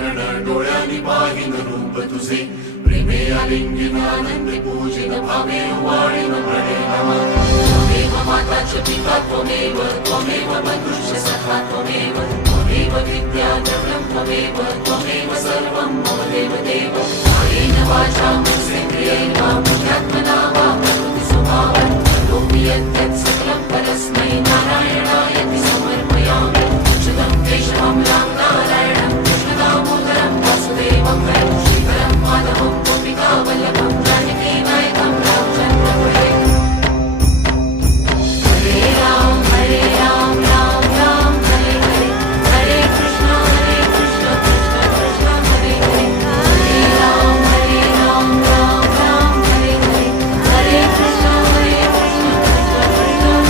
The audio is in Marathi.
चरण डोळ्यांनी पाहिन रूप तुझे प्रेमे आलिंगन आनंदे पूजिन भावे वाळीन म्हणे नमः त्वमेव माता च पिता त्वमेव त्वमेव बन्धुश्च सखा त्वमेव त्वमेव विद्या द्रव्यं त्वमेव त्वमेव सर्वं मम देवदेव कायेन वाचा मनसेन्द्रियेण वा बुद्ध्यात्मना वा प्रकृतिस्वभावात् करोमि यत् सकलं